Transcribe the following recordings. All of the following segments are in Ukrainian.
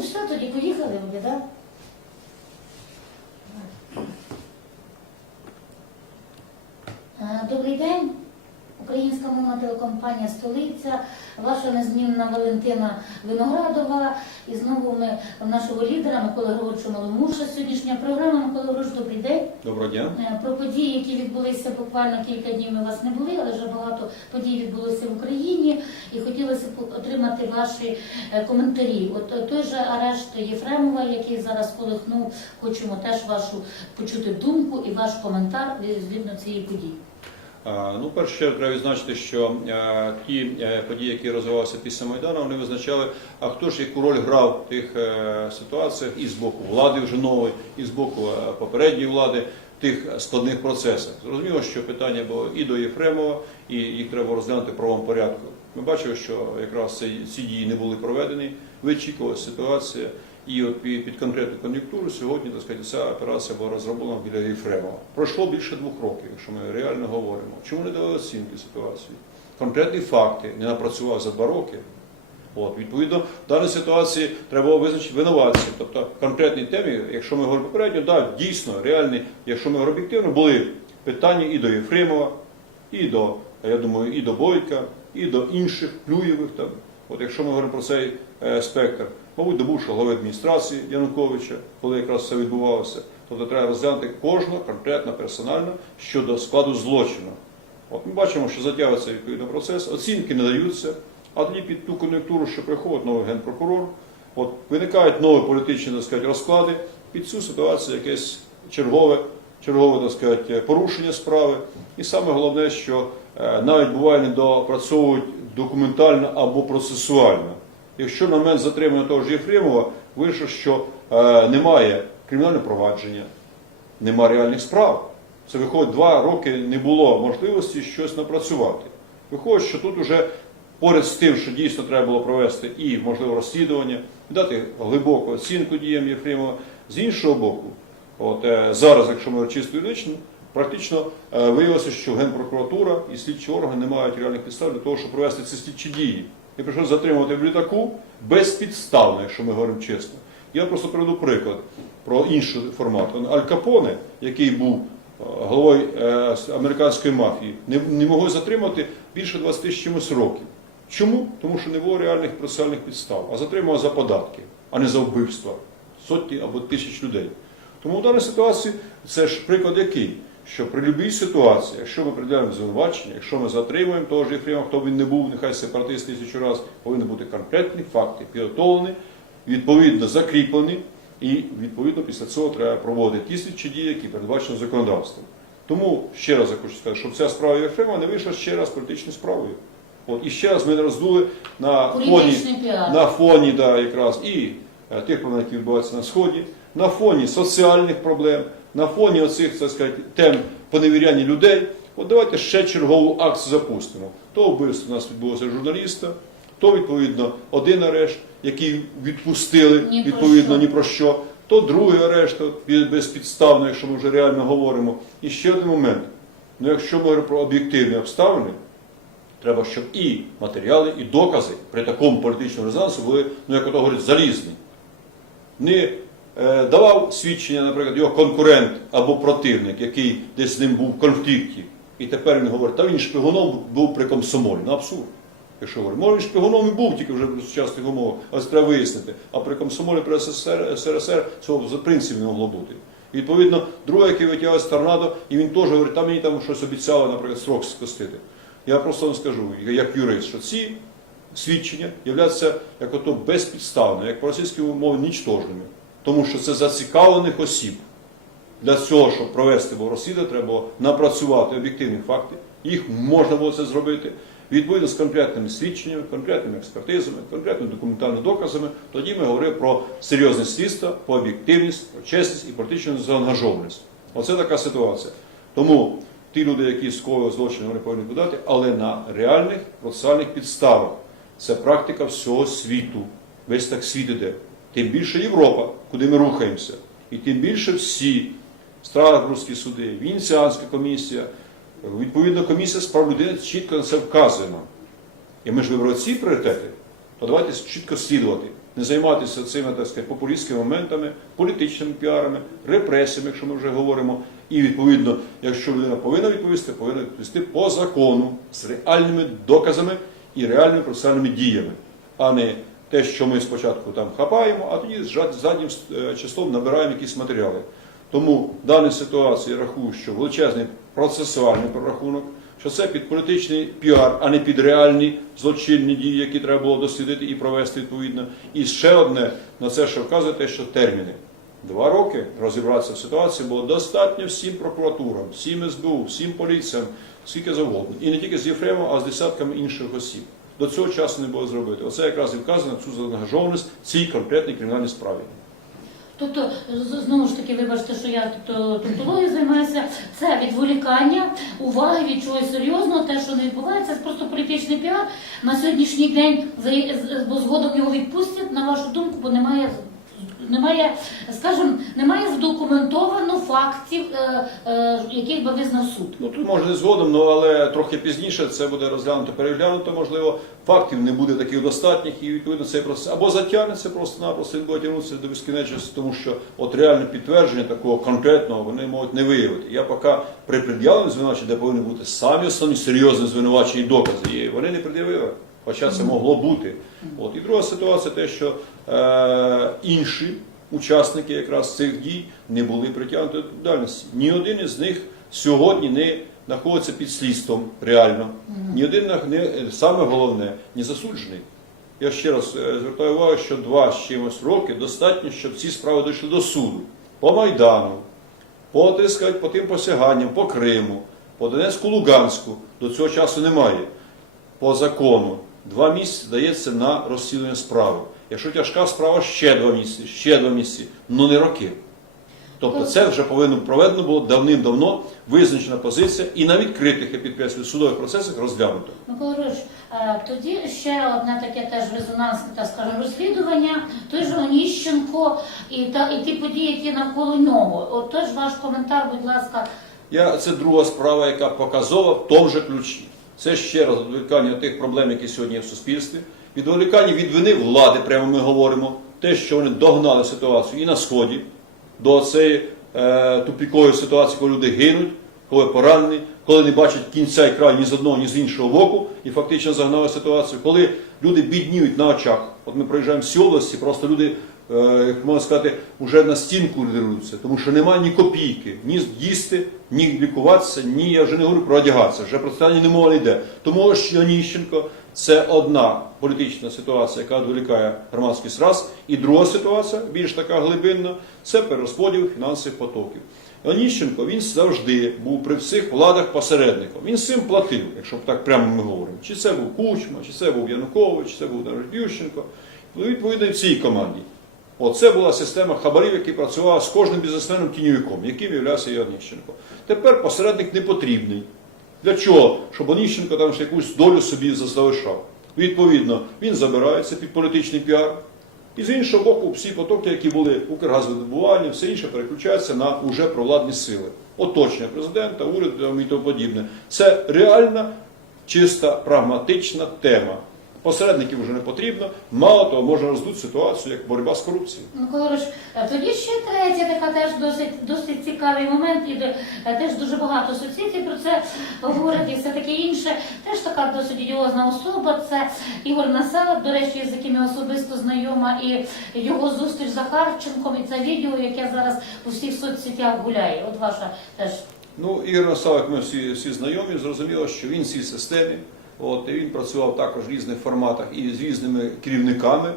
все, тоді поїхали вже, так? Да? Добрий день. Українська мовна телекомпанія Столиця, ваша незмінна Валентина Виноградова. І знову ми нашого лідера Миколи Григоровича Маломуша. Сьогоднішня програма. Микола Григорович, добрий день. Доброго дня. Е, Про події, які відбулися буквально кілька днів, ми вас не були, але вже багато подій відбулося в Україні, і хотілося б отримати ваші е, коментарі. От е, той же арешт Єфремова, який зараз колихнув, хочемо теж вашу почути думку і ваш коментар згідно цієї події. Ну, перше ще треба відзначити, що е, ті е, події, які розвивалися після Майдану, вони визначали, а хто ж яку роль грав в тих е, ситуаціях і з боку влади вже нової, і з боку попередньої влади в тих складних процесах. Зрозуміло, що питання було і до Єфремова, і їх треба розглянути в правовому порядку. Ми бачили, що якраз ці дії не були проведені, вичікувалася ситуація. І от під, конкретну кон'юнктуру сьогодні так сказати, ця операція була розроблена біля Єфремова. Пройшло більше двох років, якщо ми реально говоримо. Чому не дали оцінки ситуації? Конкретні факти не напрацював за два роки. От, відповідно, в даній ситуації треба було визначити винуватців. Тобто в конкретній темі, якщо ми говоримо попередньо, да, дійсно, реальні, якщо ми говоримо об'єктивно, були питання і до Єфремова, і до, я думаю, і до Бойка, і до інших Плюєвих. Там. От якщо ми говоримо про цей е, спектр, мабуть, до бувшого голови адміністрації Януковича, коли якраз це відбувалося. Тобто треба розглянути кожного конкретно персонально щодо складу злочину. От ми бачимо, що затягується відповідно процес, оцінки не даються, а тоді під ту кон'юнктуру, що приходить новий генпрокурор, от виникають нові політичні так сказати, розклади, під цю ситуацію якесь чергове, чергове так сказати, порушення справи. І саме головне, що е, навіть буває не допрацьовують документально або процесуально. Якщо на момент затримання того ж Єфремова вийшло, що е, немає кримінального провадження, немає реальних справ. Це виходить, два роки не було можливості щось напрацювати. Виходить, що тут уже поряд з тим, що дійсно треба було провести і можливо розслідування, дати глибоку оцінку діям Єфремова. З іншого боку, от е, зараз, якщо ми чисто юридично, практично е, виявилося, що Генпрокуратура і слідчі органи не мають реальних підстав для того, щоб провести ці слідчі дії. І прийшлося затримувати в літаку безпідставно, якщо ми говоримо чесно. Я просто приведу приклад про інший формат. Аль Капоне, який був е, головою е, американської мафії, не, не могли затримати більше 20 тисяч чимось років. Чому? Тому що не було реальних процесуальних підстав, а затримував за податки, а не за вбивства сотні або тисяч людей. Тому в даній ситуації це ж приклад який? Що при будь-якій ситуації, якщо ми приділяємо звинувачення, якщо ми затримуємо того ж Єфремова, хто б він не був, нехай сепаратист тисячу разів, повинні бути конкретні факти, підготовлені, відповідно закріплені, і відповідно після цього треба проводити ті слідчі дії, які передбачені законодавством. Тому ще раз я хочу сказати, щоб ця справа Єфремова не вийшла ще раз політичною справою. От, і ще раз ми не роздули на фоні, на фоні да, якраз і е, тих проблем, які відбуваються на Сході, на фоні соціальних проблем, на фоні оцих так сказати, тем поневіряння людей. От давайте ще чергову акцію запустимо. То вбивство у нас відбулося журналіста, то відповідно один арешт, який відпустили Ні відповідно ні про що, то другий арешт безпідставно, якщо ми вже реально говоримо. І ще один момент. Ну, якщо ми говоримо про об'єктивні обставини, треба, щоб і матеріали, і докази при такому політичному резонансу були, ну як ото говорять, залізні. Не давав свідчення, наприклад, його конкурент або противник, який десь з ним був в конфлікті, і тепер він говорить, та він шпигуном був при комсомолі. Ну абсурд. Якщо говорить, може він шпигуном і був тільки вже в сучасних умовах, але треба вияснити. А при комсомолі при СССР, СРСР цього в принципі не могло бути. І, відповідно, друга, який витягав з торнадо, і він теж говорить, там мені там щось обіцяли, наприклад, срок скостити. Я просто вам скажу, як юрист, що ці свідчення являються як ото безпідставними, як по російській мові нічтожними. Тому що це зацікавлених осіб. Для цього, щоб провести було розслідування, треба було напрацювати об'єктивні факти. Їх можна було це зробити. Відповідно з конкретними свідченнями, конкретними експертизами, конкретними документальними доказами, тоді ми говорили про серйозне слідство, про об'єктивність, про чесність і політичну заангажованість. Оце така ситуація. Тому ті люди, які скоїли злочини, вони повинні подати, але на реальних процесуальних підставах. Це практика всього світу. Весь так світ іде. Тим більше Європа, куди ми рухаємося. І тим більше всі Страсбурзькі суди, Венеціанська комісія, відповідно комісія з прав людини чітко на це вказано. І ми ж вибрали ці пріоритети, то давайте чітко слідувати. не займатися цими так сказати, популістськими моментами, політичними піарами, репресіями, якщо ми вже говоримо. І відповідно, якщо людина повинна відповісти, повинна відповісти по закону з реальними доказами і реальними процесуальними діями, а не те, що ми спочатку там хапаємо, а тоді заднім е, числом набираємо якісь матеріали. Тому в даній ситуації рахую, що величезний процесуальний прорахунок, що це під політичний піар, а не під реальні злочинні дії, які треба було дослідити і провести відповідно. І ще одне на це, що вказує те, що терміни. Два роки розібратися в ситуації було достатньо всім прокуратурам, всім СБУ, всім поліціям, скільки завгодно. І не тільки з Єфремом, а з десятками інших осіб. До цього часу не було зробити. Оце якраз і вказано цю заангажованість цій конкретній кримінальній справі. Тобто, знову ж таки, вибачте, що я тут е, займаюся, це відволікання уваги від чогось серйозного, те, що не відбувається, це просто політичний піар. На сьогоднішній день бо згодом його відпустять, на вашу думку, бо немає. Немає, скажімо, немає задокументовано фактів, е, е, яких би визнав суд. Ну тут може не згодом, ну але трохи пізніше це буде розглянуто, переглянуто, можливо, фактів не буде таких достатніх, і відповідно цей процес або затягнеться просто-напросто він буде тягнутися до безкінечності, тому що от реальне підтвердження такого конкретного вони можуть не виявити. Я поки при пред'явленні звинувачення, де повинні бути самі основні серйозні звинувачення і докази, і вони не пред'явили. Хоча це могло бути. От. І друга ситуація, те, що інші учасники якраз цих дій не були притягнуті до відповідальності. Ні один із них сьогодні не знаходиться під слідством реально. Ні один не саме головне не засуджений. Я ще раз е, звертаю увагу, що два з чимось роки достатньо, щоб ці справи дійшли до суду по Майдану, по, так сказати, по тим посяганням, по Криму, по Донецьку Луганську. До цього часу немає. По закону два місяці дається на розслідування справи. Якщо тяжка справа, ще два місяці, ще два місяці, ну не роки. Тобто це вже повинно проведено було давним-давно визначена позиція і на відкритих я підкреслюю судових процесах розглянуто. Микола е, тоді ще одне таке теж резонансне, так скажемо, розслідування. Той же Оніщенко і та і ті події, які навколо нього. От теж ваш коментар, будь ласка. Я, це друга справа, яка показова в тому же ключі. Це ще раз відволікання тих проблем, які сьогодні є в суспільстві. Відволікання від вини влади, прямо ми говоримо, те, що вони догнали ситуацію і на сході до цієї е, тупікової ситуації, коли люди гинуть, коли поранені, коли не бачать кінця і краю ні з одного, ні з іншого боку, і фактично загнали ситуацію, коли люди бідніють на очах. От ми проїжджаємо всі області, просто люди, як можна сказати, вже на стінку дивляться, тому що немає ні копійки, ні їсти, ні лікуватися, ні, я вже не говорю про одягатися, вже про це не мова не йде. Тому що Оніщенко це одна політична ситуація, яка відволікає громадськість раз. І друга ситуація, більш така глибинна, це перерозподіл фінансових потоків. Оніщенко він завжди був при всіх владах посередником. Він цим платив, якщо так прямо ми говоримо. Чи це був Кучма, чи це був Янукович, чи це був Ющенко. Ну, відповідно, в цій команді. Оце була система хабарів, які працювала з кожним бізнесменом тіньовиком, яким являвся і Оніщенко. Тепер посередник не потрібний. Для чого? Щоб Оніщенко там ще якусь долю собі залишав. Відповідно, він забирається під політичний піар. І з іншого боку, всі потоки, які були Укргазвидобування, все інше переключається на уже провладні сили. Оточення президента, уряду і тому подібне. Це реальна, чиста, прагматична тема. Посередників вже не потрібно. Мало того, можна роздути ситуацію як боротьба з корупцією. Микола Григорович, е, тоді ще третя така теж досить досить цікавий момент, і е, теж дуже багато соцсетів про це говорять і все таке інше. Теж така досить ідіозна особа. Це Ігор Насалик, до речі, з яким я особисто знайома, і його зустріч з Захарченком, і це відео, яке зараз у всіх соцсетях гуляє. От ваша теж. Ну, Ігор Насавик, ми всі, всі знайомі, зрозуміло, що він в цій системі. От, і він працював також в різних форматах і з різними керівниками,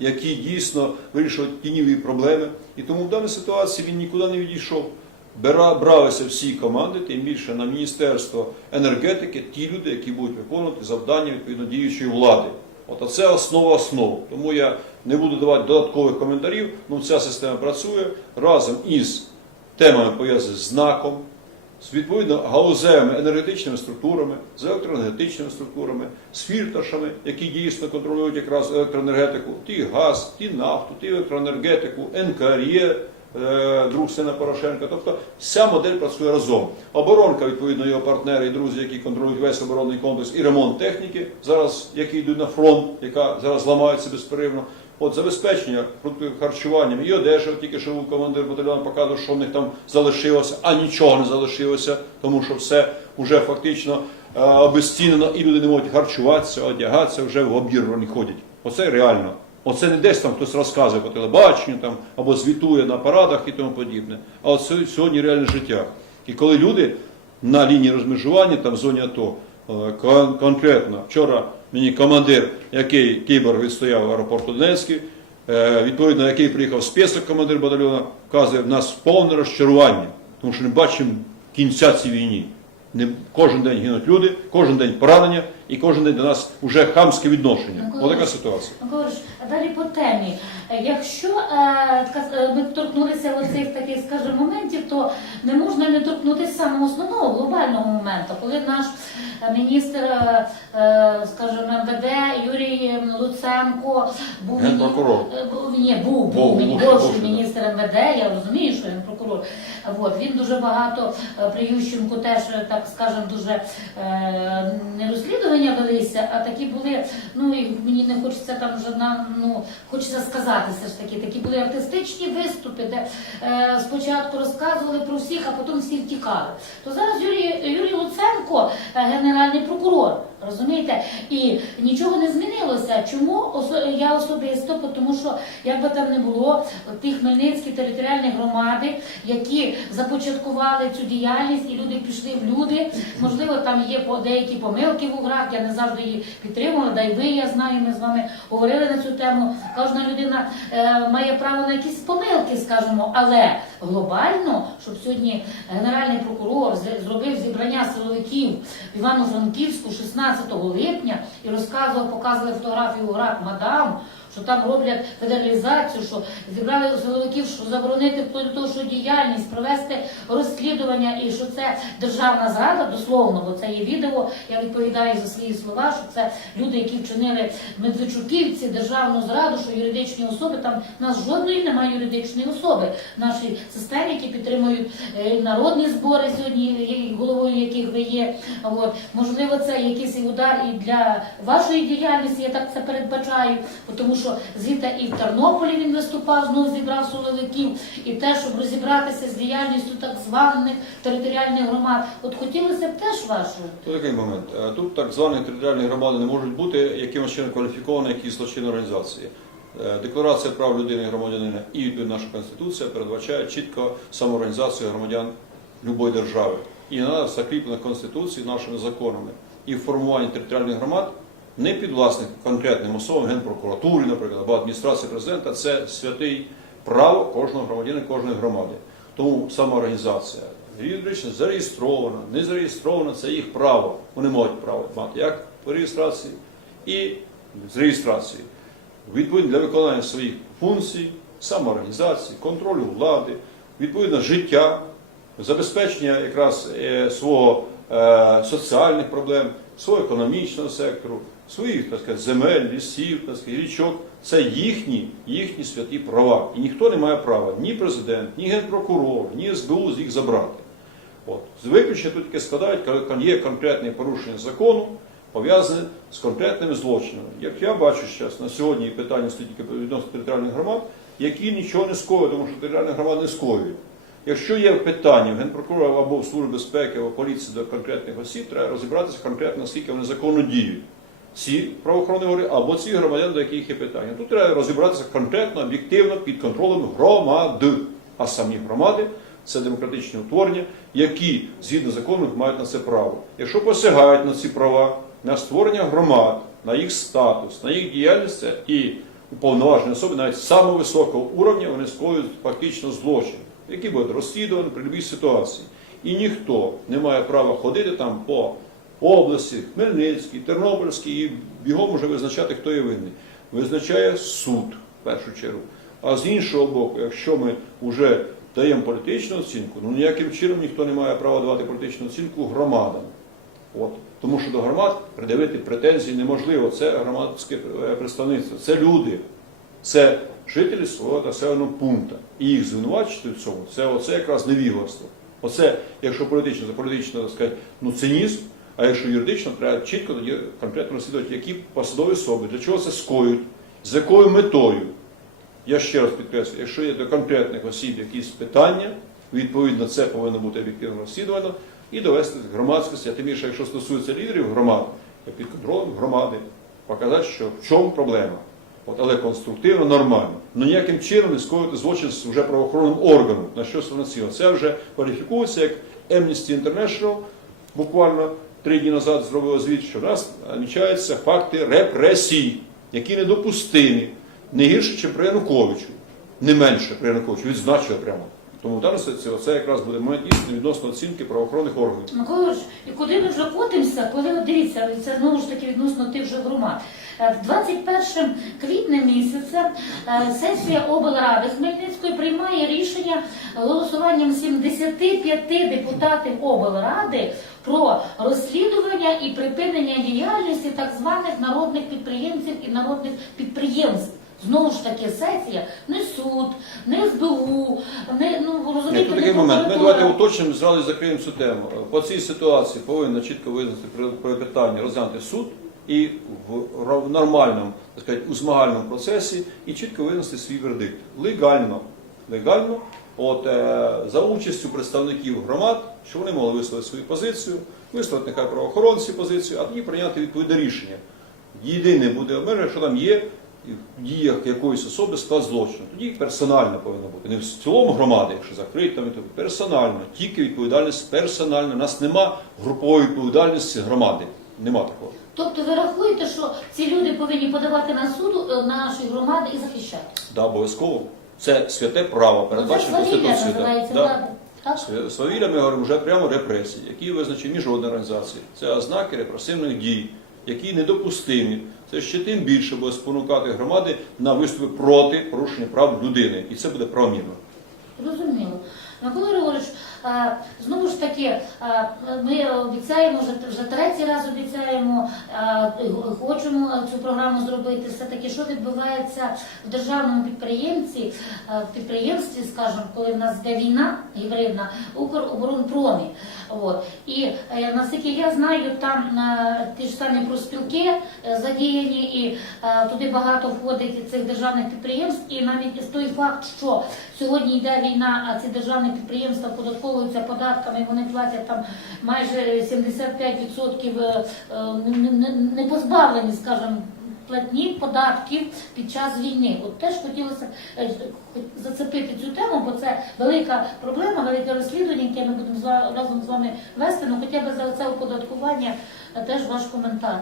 які дійсно вирішують тіньові проблеми. І тому в даній ситуації він нікуди не відійшов. Бралися всі команди, тим більше на Міністерство енергетики, ті люди, які будуть виконувати завдання відповідно діючої влади. От це основа основ. Тому я не буду давати додаткових коментарів. Ну, ця система працює разом із темами пов'язаними з знаком, з відповідно галузевими енергетичними структурами, з електроенергетичними структурами, з фірташами, які дійсно контролюють якраз електроенергетику, ті газ, ті нафту, ті електроенергетику, НКРЄ, е, друг сина Порошенка. Тобто вся модель працює разом. Оборонка, відповідно, його партнери і друзі, які контролюють весь оборонний комплекс, і ремонт техніки, зараз, які йдуть на фронт, яка зараз ламається безперервно. От забезпечення харчуванням і одежа, тільки що був командир батальйону показував, що в них там залишилося, а нічого не залишилося, тому що все вже фактично е, обезцінено, і люди не можуть харчуватися, одягатися, вже в обірвані ходять. Оце реально. Оце не десь там хтось розказує по телебаченню там, або звітує на парадах і тому подібне. А от сьогодні реальне життя. І коли люди на лінії розмежування, там в зоні АТО, е, кон- конкретно вчора мені командир, який кіборг відстояв в аеропорту Донецький, е, відповідно, який приїхав список командир батальйону, вказує, в нас повне розчарування, тому що не бачимо кінця цій війні. Кожен день гинуть люди, кожен день поранення, і кожен день до нас вже хамське відношення. Микола Отака Іванович, ситуація. Микола Іванович, а далі по темі. Е, Якщо е, така- е, ми торкнулися оцих таких, скажімо, моментів, то не можна не торкнутися самого основного глобального моменту, коли наш е, міністр, е, е, скажімо, МВД Юрій Луценко був Генпрокурор. Е, був- Ні, був, був, Був, мені був, бувший був, міністр МВД, я розумію, що він прокурор. От, він дуже багато е, при Ющенку теж, е, так скажемо, дуже е, не розслідування велися, а такі були, ну і мені не хочеться там вже на ну хочеться сказати все ж таки, такі були артистичні виступи, де е, спочатку розказували про всіх, а потім всі втікали. То зараз Юрій, Юрій Луценко, е, генеральний прокурор. Розумієте, і нічого не змінилося. Чому я особисто? Тому що як би там не було, ті Хмельницькі територіальні громади, які започаткували цю діяльність, і люди пішли в люди. Можливо, там є деякі помилки в уграх, я не завжди її підтримувала, да й ви, я знаю, ми з вами говорили на цю тему. Кожна людина е, має право на якісь помилки, скажімо, але глобально, щоб сьогодні генеральний прокурор зробив зібрання силовиків Івано-Франківську 16 липня і розказував, показували фотографію грак мадам, що там роблять федералізацію, що зібрали силовиків, що заборонити що діяльність, провести розслідування і що це державна зрада, дословно, бо це є відео. Я відповідаю за свої слова, що це люди, які вчинили Медведчуківці, державну зраду, що юридичні особи там в нас жодної немає юридичної особи в нашій системі, які підтримують е, народні збори сьогодні, головою яких ви є. От можливо, це якийсь удар і для вашої діяльності. Я так це передбачаю, тому що звідти і в Тернополі він виступав, знов зібрав силовиків, і те, щоб розібратися з діяльністю так званих територіальних громад. От хотілося б теж вашу. Такий момент. Е, Тут так звані територіальні громади не можуть бути якимось чином кваліфіковані якісь злочинні організації. Е, Декларація прав людини і громадянина і наша конституція передбачає чітко самоорганізацію громадян будь-якої держави. І вона закріплена Конституцією нашими законами. І в формуванні територіальних громад не підвласних конкретним особам, генпрокуратурі, наприклад, або адміністрації президента це святий право кожного громадянина, кожної громади. Тому самоорганізація юридично зареєстрована, не зареєстрована, це їх право. Вони мають право мати як по реєстрації і з реєстрації. Відповідно для виконання своїх функцій, самоорганізації, контролю влади, відповідно життя, забезпечення якраз е, свого е, соціальних проблем, свого економічного сектору, своїх так сказати, земель, лісів, так сказати, річок. Це їхні, їхні святі права. І ніхто не має права, ні президент, ні генпрокурор, ні СБУ з їх забрати. От. З виключення тут тільки складають, коли є конкретне порушення закону, пов'язане з конкретними злочинами. Як я бачу зараз на сьогодні питання стоїть відносно територіальних громад, які нічого не скоюють, тому що територіальні громади не скоюють. Якщо є питання в генпрокурора або в Службі безпеки, або поліції до конкретних осіб, треба розібратися конкретно, наскільки вони законно діють. Ці правоохоронні органи або ці громадяни, до яких є питання. Тут треба розібратися конкретно, об'єктивно під контролем громади. А самі громади це демократичні утворення, які згідно закону мають на це право. Якщо посягають на ці права, на створення громад, на їх статус, на їх діяльність і уповноважені особи навіть самого високого уровня вони скоюють фактично злочин, який буде розслідуваний при будь-якій ситуації. І ніхто не має права ходити там по області, Хмельницькій, Тернопільській і бігом уже визначати, хто є винний. Визначає суд в першу чергу. А з іншого боку, якщо ми вже даємо політичну оцінку, ну ніяким чином ніхто не має права давати політичну оцінку громадам. От. Тому що до громад придивити претензії неможливо. Це громадське е, представництво, це люди, це жителі свого населеного пункту. І їх звинувачити в цьому, це оце якраз невігластво. Оце, якщо політично, це політично, так сказати, ну цинізм, а якщо юридично, треба чітко тоді конкретно розслідувати, які посадові особи, для чого це скоюють, З якою метою? Я ще раз підкреслюю, якщо є до конкретних осіб якісь питання, відповідно це повинно бути об'єктивно розслідувано і довести громадськості, а тим більше, якщо стосується лідерів громад, під контролем громади, показати, що в чому проблема. От, але конструктивно, нормально. Ну ніяким чином не скоїти злочин з вже правоохоронним органом, на що націлено. Це вже кваліфікується як Amnesty International, буквально три дні назад зробили звіт, що в нас факти репресій, які недопустимі, не гірше, ніж при Януковичу, не менше при Януковичу, відзначили прямо. Тому в даному це якраз буде момент істини відносно оцінки правоохоронних органів. Микола і куди ми вже котимося, коли дивіться, це знову ж таки відносно тих же громад. Е, 21 квітня місяця е, сесія облради Хмельницької приймає рішення голосуванням 75 депутатів облради про розслідування і припинення діяльності так званих народних підприємців і народних підприємств. Знову ж таки, сесія не суд, не СБУ, не ну розумієте, такий момент. Ми давайте уточнимо, зразу закриємо цю тему. По цій ситуації повинно чітко визнати при питанні розглянути суд і в нормальному, так сказати, у змагальному процесі і чітко винести свій вердикт. Легально. Легально. От, е, за участю представників громад, що вони могли висловити свою позицію, висловити нехай правоохоронці позицію, а тоді прийняти відповідне рішення. Єдине буде обмеження, якщо там є в діях якоїсь особи склад злочину. Тоді персонально повинно бути. Не в цілому громади, якщо закрити, там, і то персонально, тільки відповідальність персональна. У нас нема групової відповідальності громади. Нема такого. Тобто ви рахуєте, що ці люди повинні подавати на суд е, наші громади і захищати? Да, обов'язково. Це святе право, передбачено Конституцією. Да. Свавілля ми говоримо вже прямо репресії, які визначені міжнародні організації. Це ознаки репресивних дій, які недопустимі. Це ще тим більше буде спонукати громади на виступи проти порушення прав людини. І це буде правомірно. Зрозуміло. Микола Григорович, е, знову ж таки, е, ми обіцяємо, вже, вже третій раз обіцяємо, е, хочемо цю програму зробити. Все-таки, що відбувається в державному підприємці, в підприємстві, скажімо, коли в нас йде війна гібридна, Укроборонпромі. От. І е, наскільки я знаю, там е, ті ж самі профспілки е, задіяні, і е, туди багато входить цих державних підприємств. І навіть той факт, що сьогодні йде війна, а ці державні підприємства податковуються податками, вони платять там майже 75% е, е, не позбавлені, скажімо, платні податків під час війни. От теж хотілося е, зацепити цю тему, бо це велика проблема, велике розслідування, яке ми будемо разом з вами вести. Ну хоча б за це оподаткування е, теж ваш коментар.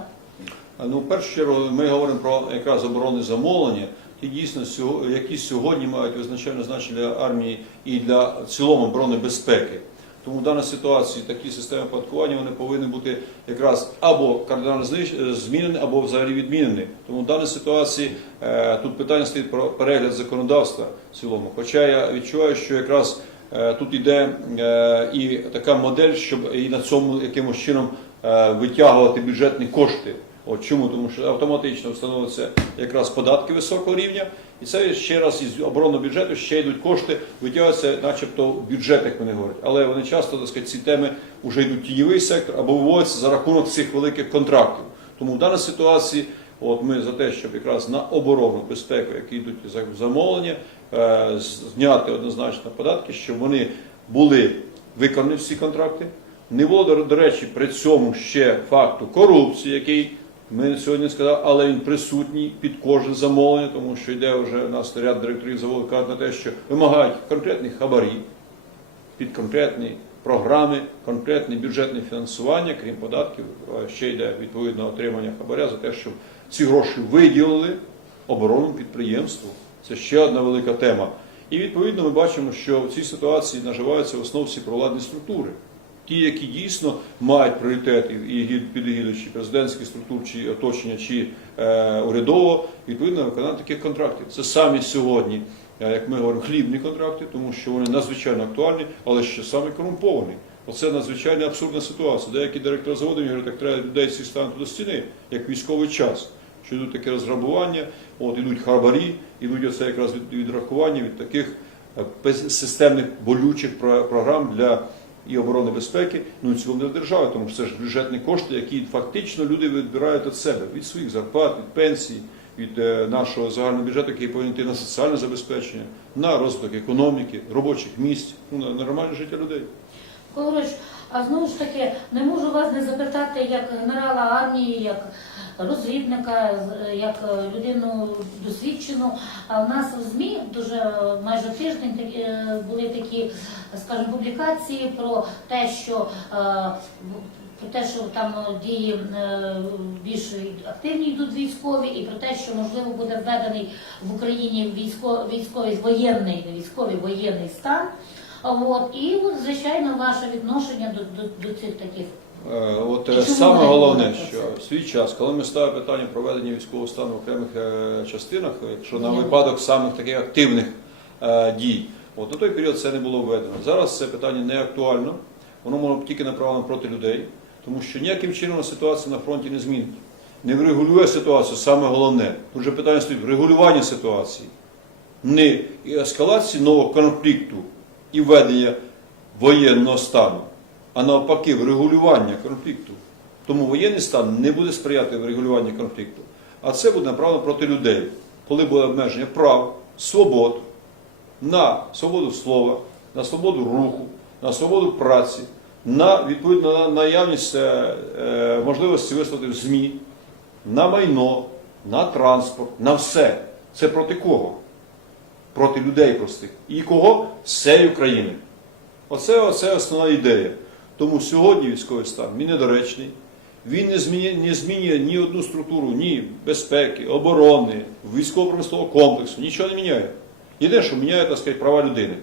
Ну, в першу чергу, ми говоримо про якраз оборонне замовлення, ті дійсно які сьогодні мають визначальне значення для армії і для цілому оборонної безпеки. Тому в даній ситуації такі системи оподаткування вони повинні бути якраз або кардинально змінені, або взагалі відмінені. Тому в даній ситуації е, тут питання стоїть про перегляд законодавства в цілому. Хоча я відчуваю, що якраз е, тут іде е, і така модель, щоб і на цьому якимось чином е, витягувати бюджетні кошти. От чому? Тому що автоматично встановлюються якраз податки високого рівня, і це ще раз із оборонного бюджету ще йдуть кошти, витягуються, начебто, в бюджет, як вони говорять. Але вони часто так сказати, ці теми вже йдуть тіньовий сектор або виводяться за рахунок цих великих контрактів. Тому в даній ситуації, от ми за те, щоб якраз на оборонну безпеку, які йдуть замовлення, е, зняти однозначно податки, щоб вони були виконані всі контракти. Не було, до речі, при цьому ще факту корупції, який ми сьогодні сказали, але він присутній під кожне замовлення, тому що йде вже у нас ряд директорів заводу кажуть на те, що вимагають конкретних хабарів під конкретні програми, конкретне бюджетне фінансування, крім податків, ще йде відповідно отримання хабаря за те, щоб ці гроші виділили оборонному підприємству. Це ще одна велика тема. І відповідно ми бачимо, що в цій ситуації наживаються в основному всі провладні структури. Ті, які дійсно мають пріоритет і егі- під егідою чи президентських структур, чи оточення, чи е, урядово, відповідно виконання таких контрактів. Це самі сьогодні, е, як ми говоримо, хлібні контракти, тому що вони надзвичайно актуальні, але ще саме корумповані. Оце надзвичайно абсурдна ситуація. Деякі директори заводів говорять, так треба людей всіх станути до стіни, як військовий час. Що йдуть таке розграбування, от ідуть хабарі, ідуть оце якраз від, відрахування від таких е, системних болючих про- програм для і оборони безпеки, ну і цілому для держави, тому що це ж бюджетні кошти, які фактично люди відбирають від себе, від своїх зарплат, від пенсій, від е, нашого загального бюджету, який повинен йти на соціальне забезпечення, на розвиток економіки, робочих місць, ну, на нормальне життя людей. Колорич, а знову ж таки, не можу вас не запитати як генерала армії, як розвідника, як людину досвідчену. А в нас в ЗМІ дуже майже тиждень е, були такі, скажімо, публікації про те, що е, про те, що там дії е, більш активні йдуть військові, і про те, що можливо буде введений в Україні військо- військовий воєнний, військовий воєнний стан. От, і от, звичайно, ваше відношення до, до, до цих таких. Е, От е, саме головне, що в свій час, коли ми ставимо питання проведення військового стану в окремих е, частинах, якщо на випадок самих таких активних дій, от на той період це не було введено. Зараз це питання не актуально, воно може тільки направлено проти людей, тому що ніяким чином ситуація на фронті не змінить. Не врегулює ситуацію, саме головне. Тут же питання стоїть врегулювання ситуації, не ескалації нового конфлікту і введення воєнного стану, а навпаки, врегулювання конфлікту. Тому воєнний стан не буде сприяти врегулюванню конфлікту. А це буде направлено проти людей, коли буде обмеження прав, свобод, на свободу слова, на свободу руху, на свободу праці, на відповідно на наявність е, е, можливості висловити в ЗМІ, на майно, на транспорт, на все. Це проти кого? Проти людей простих. І кого? Всієї України. Оце, оце основна ідея. Тому сьогодні військовий стан він недоречний. Він не змінює, не змінює ні одну структуру, ні безпеки, оборони, військово-промислового комплексу, нічого не міняє. Єдине, що міняє так сказати, права людини.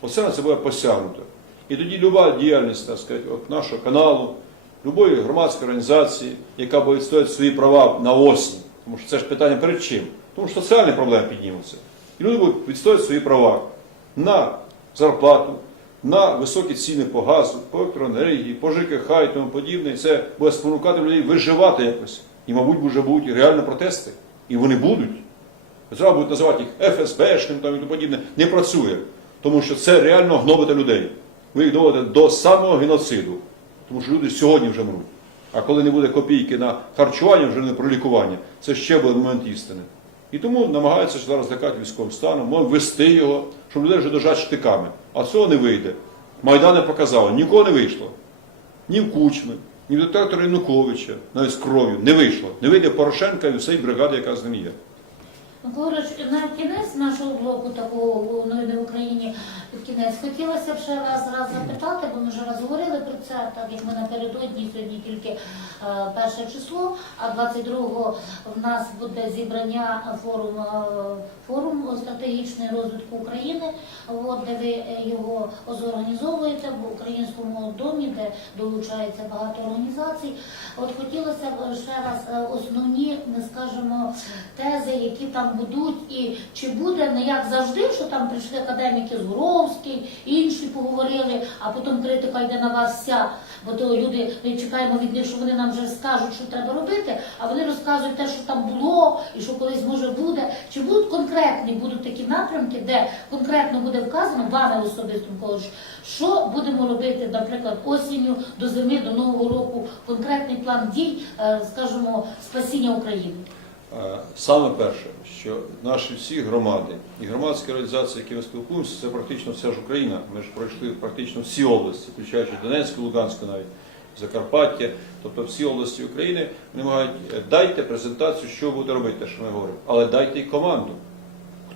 Оце на це буде посягнуто. І тоді люба діяльність так сказати, от нашого каналу, любої громадської організації, яка буде відстояти свої права на осінь, тому що це ж питання перед чим? Тому що соціальні проблеми піднімуться. І люди будуть відстояти свої права на зарплату, на високі ціни по газу, по електроенергії, по ЖКХ і тому подібне. І це буде спонукати людей виживати якось. І, мабуть, вже будуть реально протести. І вони будуть. Зразу будуть називати їх ФСБшним і тому подібне. Не працює. Тому що це реально гнобите людей. Ви їх доводите до самого геноциду. Тому що люди сьогодні вже мруть. А коли не буде копійки на харчування, вже не про лікування, це ще буде момент істини. І тому намагаються зараз лякати військовим станом, вести його, щоб людей вже дожати штиками. А цього не вийде. Майдан не показав, нікого не вийшло. Ні в Кучми, ні в диктатора Януковича, навіть з кров'ю, не вийшло. Не вийде Порошенка і всієї бригади, яка з ним є. Говориш, на кінець нашого блоку такого головної в Україні під кінець хотілося б ще раз раз запитати, бо ми вже раз говорили про це, так як ми напередодні сьогодні тільки е, перше число, а 22-го в нас буде зібрання форум, е, форум стратегічної розвитку України, от, де ви е, його зорганізовуєте в українському домі, де долучається багато організацій. От хотілося б ще раз основні, не скажемо, тези, які там будуть, і чи буде не як завжди, що там прийшли академіки Згуровський, інші поговорили, а потім критика йде на вас вся, бо то люди ми чекаємо від них, що вони нам вже скажуть, що треба робити, а вони розказують те, що там було, і що колись може буде. Чи будуть конкретні будуть такі напрямки, де конкретно буде вказано вами особисто що будемо робити, наприклад, осінню до зими, до нового року, конкретний план дій, е, скажімо, спасіння України. Е, Саме перше, що наші всі громади і громадські організації, які ми спілкуємося, це практично вся ж Україна. Ми ж пройшли практично всі області, включаючи Донецьку, Луганську навіть, Закарпаття, тобто всі області України, вони мають е, дайте презентацію, що ви будете робити, те, що ми говоримо, але дайте і команду.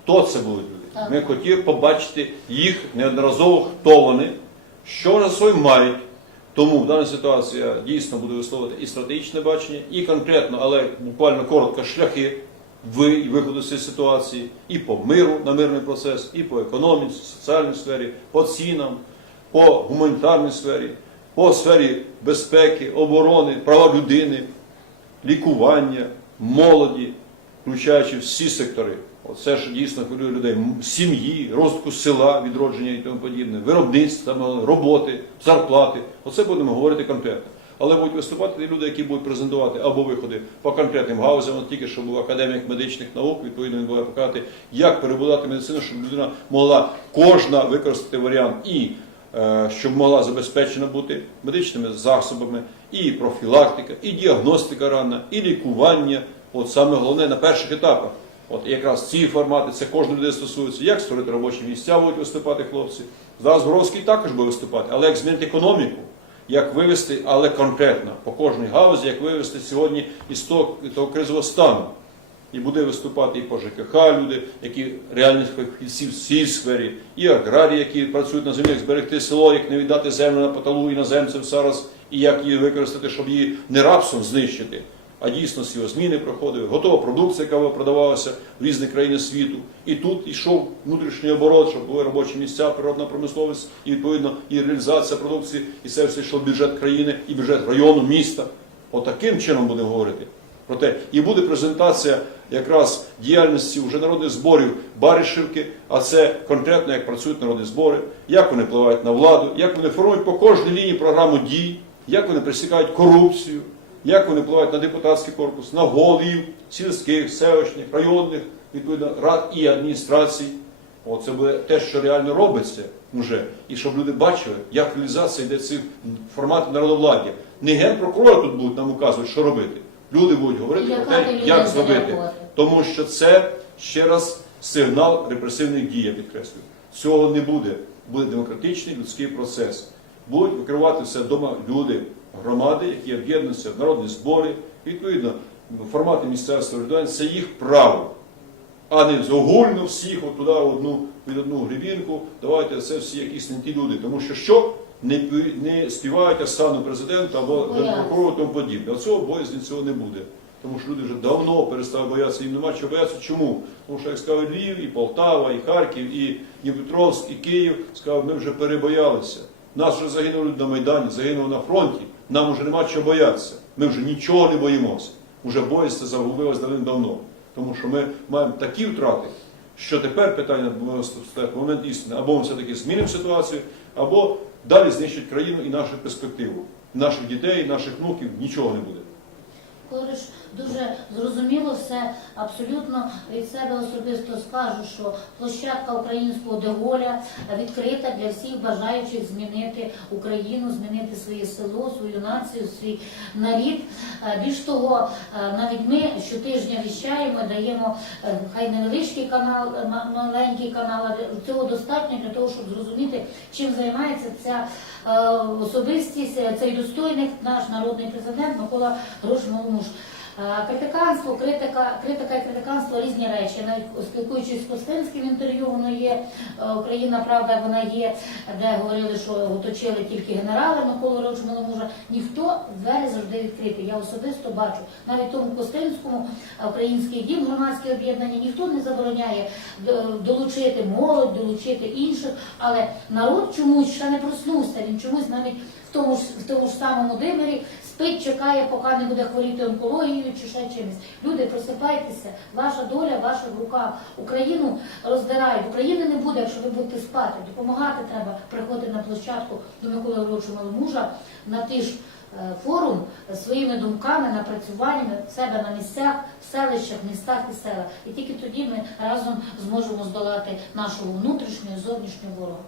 Хто це будуть люди? Ми хотіли побачити їх неодноразово, хто вони, що вони за собою мають. Тому в даній ситуації я дійсно буду висловити і стратегічне бачення, і конкретно, але буквально коротко шляхи виходу з цієї ситуації, і по миру на мирний процес, і по економіці, соціальній сфері, по цінам, по гуманітарній сфері, по сфері безпеки, оборони, права людини, лікування, молоді, включаючи всі сектори. Оце ж дійсно хвилює людей. Сім'ї, розвитку села, відродження і тому подібне, виробництва, роботи, зарплати. Оце будемо говорити конкретно. Але будуть виступати ті люди, які будуть презентувати або виходи по конкретним гаузям. Тільки що був академік медичних наук, відповідно він буде показати, як перебудувати медицину, щоб людина могла кожна використати варіант і е, щоб могла забезпечена бути медичними засобами, і профілактика, і діагностика рана, і лікування, от саме головне на перших етапах. От якраз ці формати, це кожної людини стосується, як створити робочі місця, будуть виступати хлопці. Зараз Горовський також буде виступати, але як змінити економіку, як вивести, але конкретно по кожній галузі, як вивести сьогодні із того, того кризового стану. І буде виступати і по ЖКХ люди, які реальні фахівці в цій сфері, і аграрії, які працюють на землі, як зберегти село, як не віддати землю на поталу іноземцям зараз, і як її використати, щоб її не рабством знищити, а дійсно сівозміни проходили, готова продукція, яка продавалася в різні країни світу. І тут йшов внутрішній оборот, щоб були робочі місця, природна промисловість, і відповідно і реалізація продукції, і це все йшло в бюджет країни, і бюджет району, міста. Отаким чином будемо говорити. Проте і буде презентація якраз діяльності вже народних зборів Баришівки, а це конкретно як працюють народні збори, як вони впливають на владу, як вони формують по кожній лінії програму дій, як вони пресікають корупцію, як вони впливають на депутатський корпус, на голів сільських, селищних, районних відповідно рад і адміністрацій. О, це буде те, що реально робиться вже, і щоб люди бачили, як реалізація йде цих форматів народовладдя. Не генпрокурори тут будуть нам указувати, що робити. Люди будуть говорити про те, як зробити. Тому що це ще раз сигнал репресивних дій, я підкреслюю. Цього не буде. Буде демократичний людський процес. Будуть викривати все вдома люди, громади, які об'єднуються в народні збори. Відповідно, формати місцевого самоврядування це їх право. А не загульно всіх от туди одну, під одну грібінку, давайте це всі якісь не ті люди. Тому що що? Не, не співають Асану президента або Бояться. тому подібне. А цього боязні цього не буде. Тому що люди вже давно перестали боятися, їм нема чого боятися. Чому? Тому що, як сказав Львів, і Полтава, і Харків, і Дніпропетровськ, і Київ, сказав, ми вже перебоялися. Нас вже загинули на Майдані, загинули на фронті. Нам вже нема чого боятися. Ми вже нічого не боїмося. Уже боязься загубилось давним-давно. Тому що ми маємо такі втрати, що тепер питання стояти момент істини. Або ми все-таки змінимо ситуацію, або далі знищить країну і нашу перспективу. Наших дітей, наших внуків нічого не буде. Говориш, дуже зрозуміло все, абсолютно від себе особисто скажу, що площадка українського Деголя відкрита для всіх бажаючих змінити Україну, змінити своє село, свою націю, свій нарід. Е, Більш того, е, навіть ми щотижня віщаємо, даємо е, хай невеличкий канал, маленький канал, але цього достатньо для того, щоб зрозуміти, чим займається ця особистість, е, цей достойник, наш народний президент Микола Грош Маломуш. Е, Критиканство, критика, критика і критиканство різні речі. Навіть спілкуючись з Костинським інтерв'ю, воно є е, Україна, правда, вона є, де говорили, що оточили тільки генерали Миколу Григоровича Маломужа. Ніхто двері завжди відкриті. Я особисто бачу навіть тому Костинському е, український дім, громадське об'єднання, ніхто не забороняє долучити молодь, долучити інших, але народ чомусь ще не проснувся. Він чомусь навіть в тому ж в тому ж самому димері спить, чекає, поки не буде хворіти онкологією чи ще чимось. Люди, просипайтеся, ваша доля, в ваших руках. Україну роздирають. України не буде, якщо ви будете спати. Допомагати треба приходити на площадку до Миколи Григоровича Маломужа на ті ж е, форум своїми думками, напрацюваннями в себе на місцях, в селищах, містах і селах. І тільки тоді ми разом зможемо здолати нашого внутрішнього і зовнішнього ворога.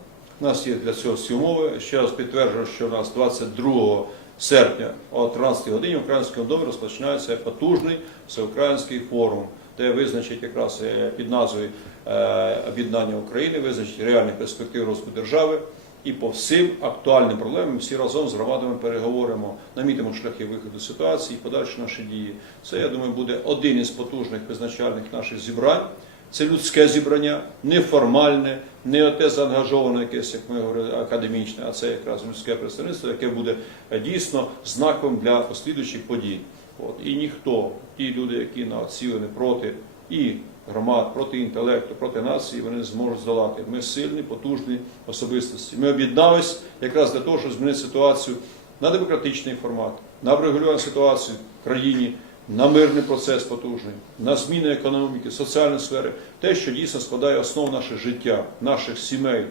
У нас є для цього всі умови. Ще раз підтверджую, що у нас 22 серпня о 13 годині в Українському домі розпочинається потужний всеукраїнський форум, де визначить якраз е, під назвою е, об'єднання України, визначить реальні перспективи розвитку держави. І по всім актуальним проблемам всі разом з громадами переговоримо, намітимо шляхи виходу ситуації, подальші наші дії. Це, я думаю, буде один із потужних визначальних наших зібрань. Це людське зібрання, неформальне, не те заангажоване якесь, як ми говорили, академічне, а це якраз людське представництво, яке буде е, дійсно знаком для послідуючих подій. От. І ніхто, ті люди, які націлені проти і громад, проти інтелекту, проти нації, вони не зможуть здолати. Ми сильні, потужні особистості. Ми об'єднались якраз для того, щоб змінити ситуацію на демократичний формат, на врегулювання ситуації в країні на мирний процес потужний, на зміни економіки, соціальної сфери, те, що дійсно складає основу наше життя, наших сімей,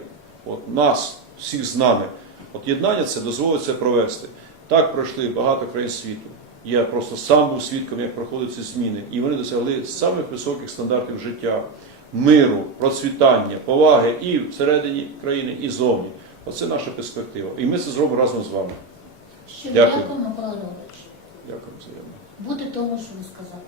от нас, всіх з нами. От єднання це дозволить це провести. Так пройшли багато країн світу. Я просто сам був свідком, як проходять ці зміни, і вони досягли самих високих стандартів життя, миру, процвітання, поваги і всередині країни, і зовні. Оце наша перспектива. І ми це зробимо разом з вами. Щиро Дякую. дякую, Микола Дякую тому, що ви сказали.